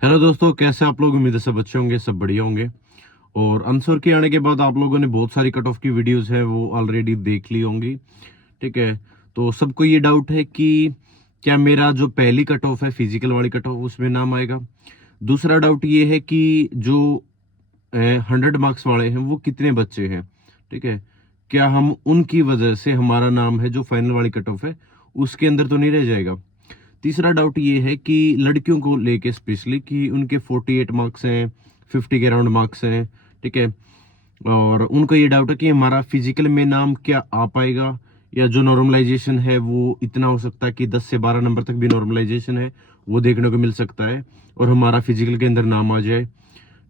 Hello दोस्तों, कैसे आप लोग? उम्मीद है सब अच्छे होंगे, सब बढ़िया होंगे। और आंसर के आने के बाद आप लोगों ने बहुत सारी कट ऑफ की वीडियोस है वो ऑलरेडी देख ली होंगी। ठीक है। तो सबको ये डाउट है कि क्या मेरा जो पहली कट ऑफ है फिजिकल वाली कट ऑफ उसमें नाम आएगा। दूसरा डाउट ये है कि जो 100 मार्क्स वाले हैं वो कितने बच्चे हैं। ठीक है। क्या हम उनकी वजह से हमारा नाम है जो फाइनल वाली कट ऑफ है उसके अंदर तो नहीं रह जाएगा। तीसरा डाउट ये है कि लड़कियों को लेके स्पेशली कि उनके 48 मार्क्स हैं, 50 के अराउंड मार्क्स हैं। ठीक है। और उनको ये डाउट है कि हमारा फिजिकल में नाम क्या आ पाएगा, या जो नॉर्मलाइजेशन है वो इतना हो सकता है कि 10 से 12 नंबर तक भी नॉर्मलाइजेशन है वो देखने को मिल सकता है और हमारा फिजिकल के अंदर नाम आ जाए।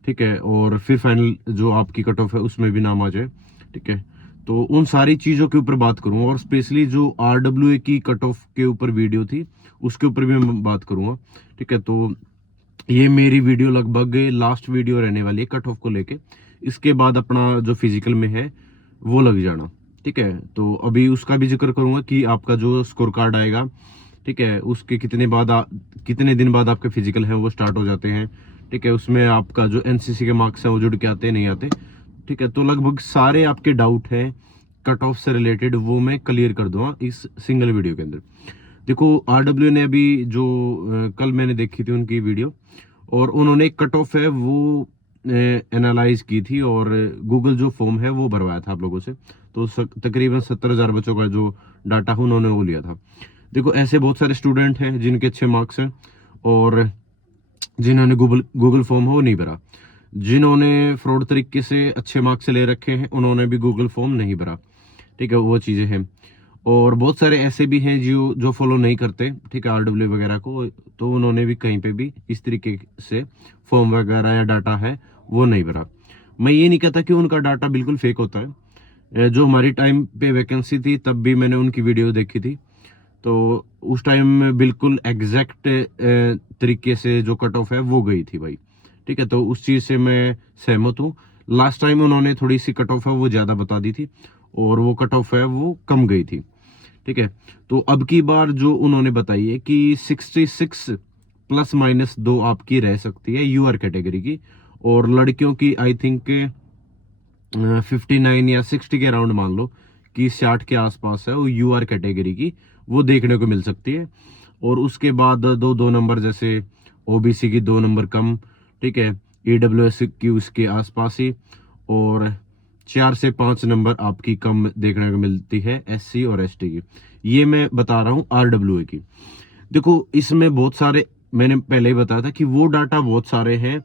ठीक है। और फिर फाइनल जो आपकी कट ऑफ है उसमें भी नाम आ जाए। ठीक है। तो उन सारी चीज़ों के ऊपर बात करूंगा और स्पेशली जो RWA की कट ऑफ के ऊपर वीडियो थी उसके ऊपर भी मैं बात करूंगा। ठीक है। तो ये मेरी वीडियो लगभग लास्ट वीडियो रहने वाली है कट ऑफ को लेके। इसके बाद अपना जो फिजिकल में है वो लग जाना। ठीक है। तो अभी उसका भी जिक्र करूंगा कि आपका जो स्कोर कार्ड आएगा, ठीक है, उसके कितने दिन बाद आपके फिजिकल हैं वो स्टार्ट हो जाते हैं। ठीक है। उसमें आपका जो NCC के मार्क्स हैं वो जुड़ के आते हैं नहीं आते। ठीक है। तो लगभग सारे आपके डाउट हैं कट ऑफ से रिलेटेड वो मैं क्लियर कर दूंगा इस सिंगल वीडियो के अंदर। देखो, RWA ने अभी जो कल मैंने देखी थी उनकी वीडियो, और उन्होंने एक कट ऑफ है वो एनालाइज की थी और गूगल जो फॉर्म है वो भरवाया था आप लोगों से। तो तकरीबन 70,000 बच्चों का जो डाटा है उन्होंने वो लिया था। देखो, ऐसे बहुत सारे स्टूडेंट हैं जिनके अच्छे मार्क्स हैं और जिन्होंने गूगल गूगल फॉर्म है वो नहीं भरा। जिन्होंने फ्रॉड तरीके से अच्छे मार्क्स ले रखे हैं उन्होंने भी गूगल फॉर्म नहीं भरा। ठीक है, वो चीज़ें हैं। और बहुत सारे ऐसे भी हैं जो जो फॉलो नहीं करते, ठीक है, RWA वगैरह को, तो उन्होंने भी कहीं पे भी इस तरीके से फॉर्म वगैरह या डाटा है वो नहीं भरा। मैं ये नहीं कहता कि उनका डाटा बिल्कुल फेक होता है। जो हमारी टाइम पे वैकेंसी थी तब भी मैंने उनकी वीडियो देखी थी। तो उस टाइम में बिल्कुल एग्जैक्ट तरीके से जो कट ऑफ है वो गई थी भाई। ठीक है। तो उस चीज़ से मैं सहमत हूँ। लास्ट टाइम उन्होंने थोड़ी सी कट ऑफ है वो ज़्यादा बता दी थी और वो कट ऑफ है वो कम गई थी। ठीक है। तो अब की बार जो उन्होंने बताई है कि 66 प्लस माइनस 2 आपकी रह सकती है UR कैटेगरी की, और लड़कियों की आई थिंक 59 या 60 के अराउंड मान लो कि 60 के आसपास है वो UR कैटेगरी की, वो देखने को मिल सकती है। और उसके बाद दो दो नंबर जैसे OBC की 2 नंबर कम। ठीक है। EWS की उसके आसपास ही, और 4 से 5 नंबर आपकी कम देखने को मिलती है SC और ST की। ये मैं बता रहा हूँ RWA की। देखो, इसमें बहुत सारे, मैंने पहले ही बताया था कि वो डाटा बहुत सारे हैं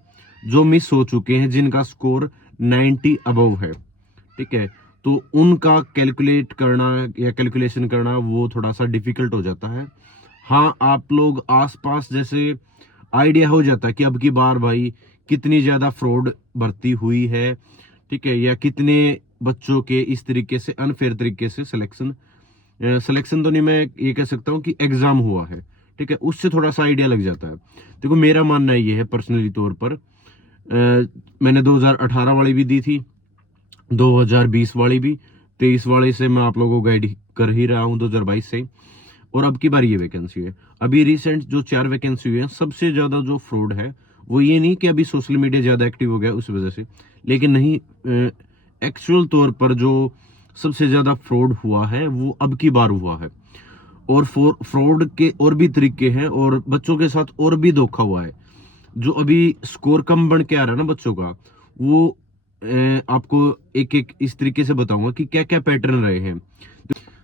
जो मिस हो चुके हैं जिनका स्कोर 90 अबव है। ठीक है। तो उनका कैलकुलेट करना या कैलकुलेशन करना वो थोड़ा सा डिफिकल्ट हो जाता है। हाँ, आप लोग आसपास जैसे आइडिया हो जाता है कि अब की बार भाई कितनी ज्यादा फ्रॉड भर्ती हुई है। ठीक है। या कितने बच्चों के इस तरीके से अनफेयर तरीके से सिलेक्शन तो नहीं, मैं ये कह सकता हूँ कि एग्जाम हुआ है। ठीक है। उससे थोड़ा सा आइडिया लग जाता है। देखो, मेरा मानना ये है पर्सनली तौर पर, मैंने 2018 वाली भी दी थी, 2020 वाली भी, 23 वाले से मैं आप लोगों को गाइड कर ही रहा हूँ 2022 से। और अब की बार ये वैकेंसी है। अभी रिसेंट जो 4 वैकेंसी हुई है, सबसे ज्यादा जो फ्रॉड है वो ये नहीं कि अभी सोशल मीडिया ज्यादा एक्टिव हो गया उस वजह से, लेकिन नहीं, एक्चुअल तौर पर जो सबसे ज्यादा फ्रॉड हुआ है वो अब की बार हुआ है। और फ्रॉड के और भी तरीके हैं और बच्चों के साथ और भी धोखा हुआ है। जो अभी स्कोर कम बन के आ रहा है ना बच्चों का, वो आपको एक एक इस तरीके से बताऊंगा कि क्या क्या पैटर्न रहे हैं।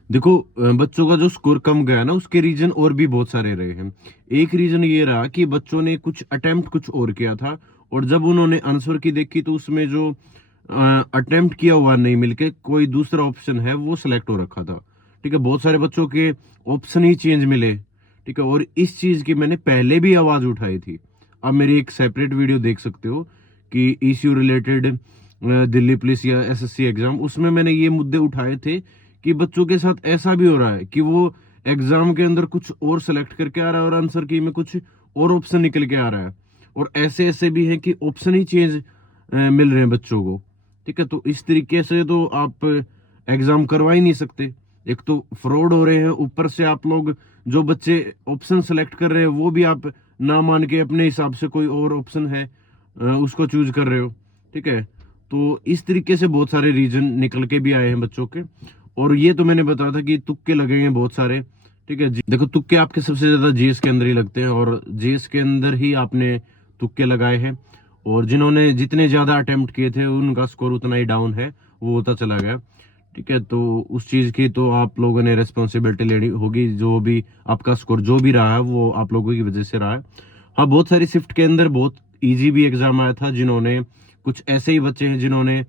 देखो, बच्चों का जो स्कोर कम गया ना उसके रीजन और भी बहुत सारे रहे हैं। एक रीजन ये रहा कि बच्चों ने कुछ अटेम्प्ट कुछ और किया था, और जब उन्होंने आंसर की देखी तो उसमें जो अटेम्प्ट किया हुआ नहीं मिलके कोई दूसरा ऑप्शन है वो सिलेक्ट हो रखा था। ठीक है। बहुत सारे बच्चों के ऑप्शन ही चेंज मिले। ठीक है। और इस चीज की मैंने पहले भी आवाज उठाई थी। आप मेरी एक सेपरेट वीडियो देख सकते हो कि ECU रिलेटेड दिल्ली पुलिस या SSC एग्जाम, उसमें मैंने ये मुद्दे उठाए थे कि बच्चों के साथ ऐसा भी हो रहा है कि वो एग्जाम के अंदर कुछ और सेलेक्ट करके आ रहा है और आंसर की में कुछ और ऑप्शन निकल के आ रहा है। और ऐसे ऐसे भी हैं कि ऑप्शन ही चेंज मिल रहे हैं बच्चों को। ठीक है। तो इस तरीके से तो आप एग्जाम करवा ही नहीं सकते। एक तो फ्रॉड हो रहे हैं, ऊपर से आप लोग जो बच्चे ऑप्शन सेलेक्ट कर रहे हैं वो भी आप ना मान के अपने हिसाब से कोई और ऑप्शन है उसको चूज कर रहे हो, ठीक है। तो इस तरीके से बहुत सारे रीजन निकल के भी आए हैं बच्चों के। और ये तो मैंने बताया था कि तुक्के लगेंगे बहुत सारे, ठीक है। देखो तुक्के आपके सबसे ज्यादा जीएस के अंदर ही लगते हैं, और जीएस के अंदर ही आपने तुक्के लगाए हैं, और जिन्होंने जितने ज्यादा अटेम्प्ट किए थे उनका स्कोर उतना ही डाउन है, वो होता चला गया, ठीक है। तो उस चीज की तो आप लोगों ने रेस्पॉन्सिबिलिटी लेनी होगी, जो भी आपका स्कोर जो भी रहा है वो आप लोगों की वजह से रहा है। हाँ, बहुत सारी शिफ्ट के अंदर बहुत इजी भी एग्जाम आया था, जिन्होंने कुछ ऐसे ही बच्चे हैं जिन्होंने,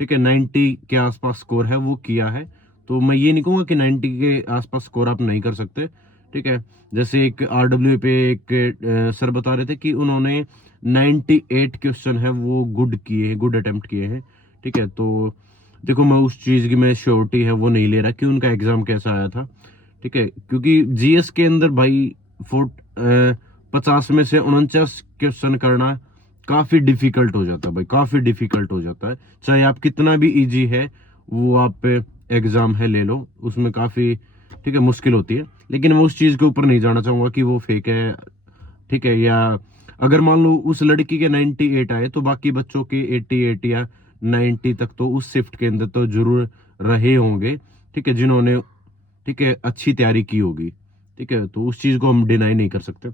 ठीक है, 90 के आसपास स्कोर है वो किया है। तो मैं ये नहीं कहूँगा कि 90 के आसपास स्कोर आप नहीं कर सकते, ठीक है। जैसे एक RW पे एक सर बता रहे थे कि उन्होंने 98 क्वेश्चन है वो गुड किए हैं, गुड अटेम्प्ट किए हैं, ठीक है। तो देखो मैं उस चीज़ की मैं श्योरिटी है वो नहीं ले रहा कि उनका एग्जाम कैसा आया था, ठीक है। क्योंकि जीएस के अंदर भाई 50 में से 49 क्वेश्चन करना काफी डिफिकल्ट हो जाता है भाई, काफी डिफिकल्ट हो जाता है। चाहे आप कितना भी इजी है वो आप एग्जाम है ले लो, उसमें काफी, ठीक है, मुश्किल होती है। लेकिन मैं उस चीज के ऊपर नहीं जाना चाहूंगा कि वो फेक है, ठीक है। या अगर मान लो उस लड़की के 98 आए तो बाकी बच्चों के 88 या 90 तक तो उस शिफ्ट के अंदर तो जरूर रहे होंगे, ठीक है, जिन्होंने, ठीक है, अच्छी तैयारी की होगी, ठीक है। तो उस चीज को हम डिनाई नहीं कर सकते।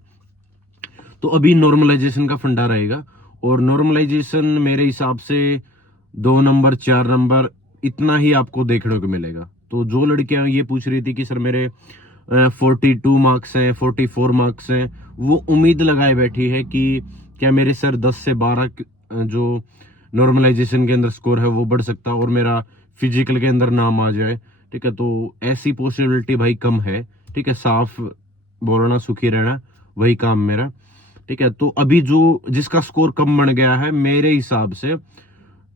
तो अभी नॉर्मलाइजेशन का फंडा रहेगा, और नॉर्मलाइजेशन मेरे हिसाब से 2 नंबर 4 नंबर इतना ही आपको देखने को मिलेगा। तो जो लड़कियां ये पूछ रही थी कि सर मेरे 42 मार्क्स हैं, 44 मार्क्स हैं, वो उम्मीद लगाए बैठी है कि क्या मेरे सर 10 से 12 जो नॉर्मलाइजेशन के अंदर स्कोर है वो बढ़ सकता और मेरा फिजिकल के अंदर नाम आ जाए, ठीक है। तो ऐसी पॉसिबिलिटी भाई कम है, ठीक है। साफ बोलना, सुखी रहना, वही काम मेरा, ठीक है। तो अभी जो जिसका स्कोर कम बन गया है मेरे हिसाब से,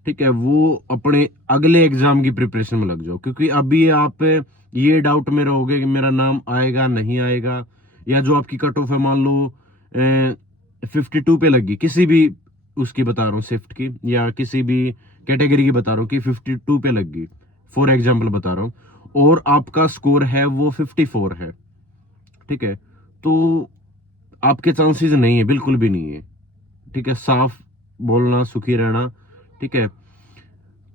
ठीक है, वो अपने अगले एग्जाम की प्रिपरेशन में लग जाओ। क्योंकि अभी आप ये डाउट में रहोगे कि मेरा नाम आएगा नहीं आएगा, या जो आपकी कट ऑफ है मान लो 52 पे लगी, किसी भी उसकी बता रहा हूँ शिफ्ट की, या किसी भी कैटेगरी की बता रहा हूँ कि 52 पे लगी, फॉर एग्जाम्पल बता रहा हूँ, और आपका स्कोर है वो 54 है, ठीक है। तो आपके चांसेस नहीं है, बिल्कुल भी नहीं है, ठीक है। साफ बोलना, सुखी रहना, ठीक है।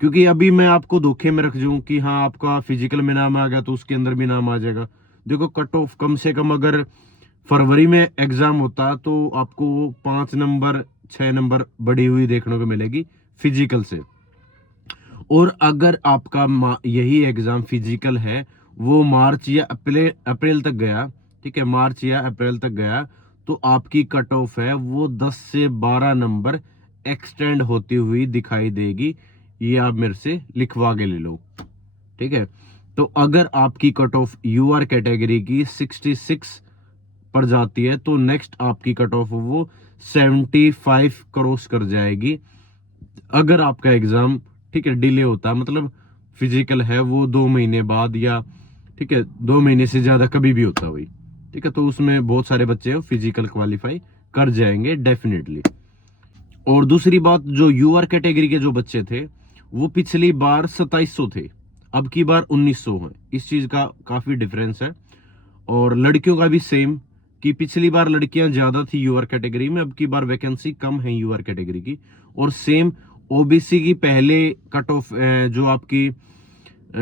क्योंकि अभी मैं आपको धोखे में रख दूं कि हाँ आपका फिजिकल में नाम आ गया तो उसके अंदर भी नाम आ जाएगा। देखो कट ऑफ कम से कम अगर फरवरी में एग्जाम होता तो आपको 5 नंबर 6 नंबर बढ़ी हुई देखने को मिलेगी फिजिकल से। और अगर आपका यही एग्जाम फिजिकल है वो मार्च या अप्रैल तक गया, ठीक है, मार्च या अप्रैल तक गया, तो आपकी कट ऑफ है वो 10 से 12 नंबर एक्सटेंड होती हुई दिखाई देगी। ये आप मेरे से लिखवा के ले लो, ठीक है। तो अगर आपकी कट ऑफ यूआर कैटेगरी की 66 पर जाती है तो नेक्स्ट आपकी कट ऑफ वो 75 क्रॉस कर जाएगी। अगर आपका एग्जाम, ठीक है, डिले होता है, मतलब फिजिकल है वो 2 महीने बाद, या ठीक है 2 महीने से ज्यादा कभी भी होता है वही, ठीक है। तो उसमें बहुत सारे बच्चे हैं फिजिकल क्वालिफाई कर जाएंगे डेफिनेटली। और दूसरी बात, जो यूआर कैटेगरी के जो बच्चे थे वो पिछली बार 2700 थे, अब की बार 1900 है। इस चीज का काफी डिफरेंस है। और लड़कियों का भी सेम, कि पिछली बार लड़कियां ज्यादा थी यूआर कैटेगरी में, अब की बार वैकेंसी कम है यूआर कैटेगरी की। और सेम ओबीसी की पहले कट ऑफ जो आपकी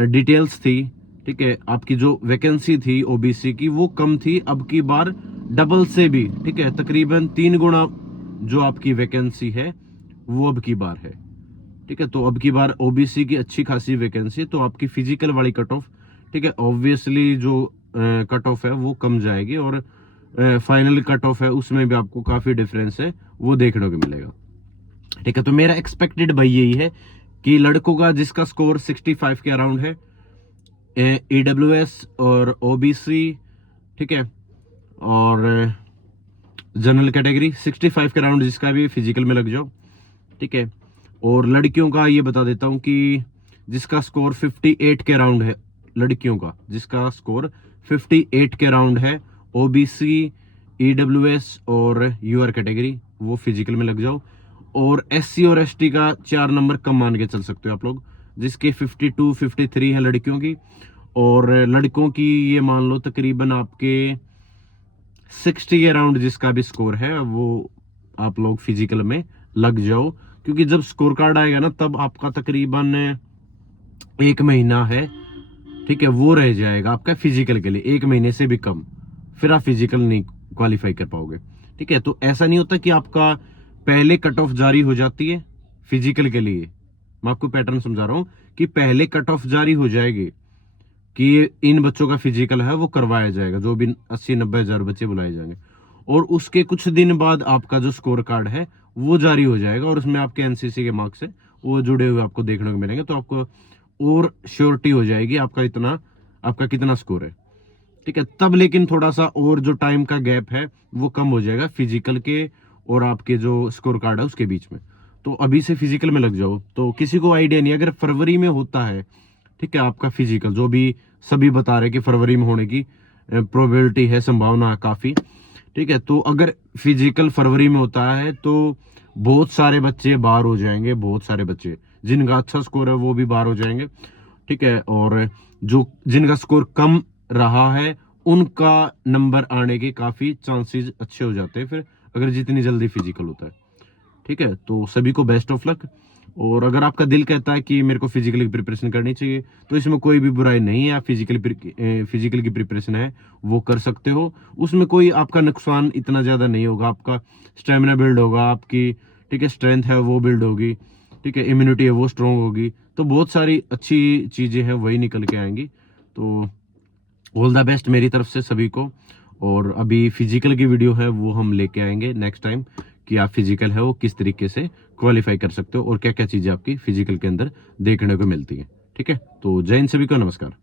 डिटेल्स थी, ठीक है, आपकी जो वैकेंसी थी ओबीसी की वो कम थी, अब की बार डबल से भी, ठीक है, तकरीबन 3 गुना जो आपकी वैकेंसी है वो अब की बार है, ठीक है। तो अब की बार ओबीसी की अच्छी खासी वैकेंसी, तो आपकी फिजिकल वाली कट ऑफ, ठीक है, ऑब्वियसली जो कट ऑफ है वो कम जाएगी, और फाइनल कट ऑफ है उसमें भी आपको काफी डिफरेंस है वो देखने को मिलेगा, ठीक है। तो मेरा एक्सपेक्टेड भाई यही है कि लड़कों का जिसका स्कोर 65 के अराउंड है, ईडब्ल्यूएस और ओबीसी, ठीक है, और जनरल कैटेगरी 65 के अराउंड जिसका भी फिजिकल में लग जाओ, ठीक है। और लड़कियों का ये बता देता हूं कि जिसका स्कोर 58 के अराउंड है, लड़कियों का जिसका स्कोर 58 के अराउंड है, ओबीसी, ईडब्ल्यूएस और यूआर कैटेगरी, वो फिजिकल में लग जाओ। और एससी और एसटी का 4 नंबर कम मान के चल सकते हो आप लोग, जिसके 52 53 है लड़कियों की, और लड़कों की ये मान लो तकरीबन आपके 60 के अराउंड जिसका भी स्कोर है वो आप लोग फिजिकल में लग जाओ, क्योंकि जब स्कोर कार्ड आएगा ना तब आपका तकरीबन 1 महीना है, ठीक है, वो रह जाएगा आपका फिजिकल के लिए, 1 महीने से भी कम, फिर आप फिजिकल नहीं क्वालिफाई कर पाओगे। ठीक है, तो ऐसा नहीं होता कि आपका पहले कट ऑफ जारी हो जाती है फिजिकल के लिए। मैं आपको पैटर्न समझा रहा हूं कि पहले कट ऑफ जारी हो जाएगी कि इन बच्चों का फिजिकल है वो करवाया जाएगा, जो भी 80-90 हजार बच्चे बुलाए जाएंगे, और उसके कुछ दिन बाद आपका जो स्कोर कार्ड है वो जारी हो जाएगा, और उसमें आपके एनसीसी के मार्क्स है वो जुड़े हुए आपको देखने को मिलेंगे, तो आपको और श्योरिटी हो जाएगी आपका कितना स्कोर है। ठीक है, तब लेकिन थोड़ा सा और जो टाइम का गैप है वो कम हो जाएगा फिजिकल के और आपके जो स्कोर कार्ड है उसके बीच में। तो अभी से फिजिकल में लग जाओ। तो किसी को आइडिया नहीं, अगर फरवरी में होता है, ठीक है, आपका फिजिकल जो भी सभी बता रहे कि फरवरी में होने की प्रोबेबिलिटी है, संभावना काफी, ठीक है, तो अगर फिजिकल फरवरी में होता है तो बहुत सारे बच्चे बाहर हो जाएंगे, बहुत सारे बच्चे जिनका अच्छा स्कोर है वो भी बाहर हो जाएंगे। ठीक है, और जो जिनका स्कोर कम रहा है उनका नंबर आने के काफी चांसेस अच्छे हो जाते हैं फिर, अगर जितनी जल्दी फिजिकल होता है। ठीक है, तो सभी को बेस्ट ऑफ लक। और अगर आपका दिल कहता है कि मेरे को फिजिकल की प्रिपरेशन करनी चाहिए तो इसमें कोई भी बुराई नहीं है, आप फिजिकल की प्रिपरेशन है वो कर सकते हो, उसमें कोई आपका नुकसान इतना ज्यादा नहीं होगा, आपका स्टेमिना बिल्ड होगा आपकी, ठीक है, स्ट्रेंथ है वो बिल्ड होगी, ठीक है, इम्यूनिटी है वो स्ट्रॉन्ग होगी, तो बहुत सारी अच्छी चीजें हैं वही निकल के आएंगी। तो ऑल द बेस्ट मेरी तरफ से सभी को। और अभी फिजिकल की वीडियो है वो हम लेके आएंगे नेक्स्ट टाइम, कि आप फिजिकल है वो किस तरीके से क्वालिफाई कर सकते हो और क्या क्या चीजें आपकी फिजिकल के अंदर देखने को मिलती है। ठीक है, तो जय हिंद सभी को, नमस्कार।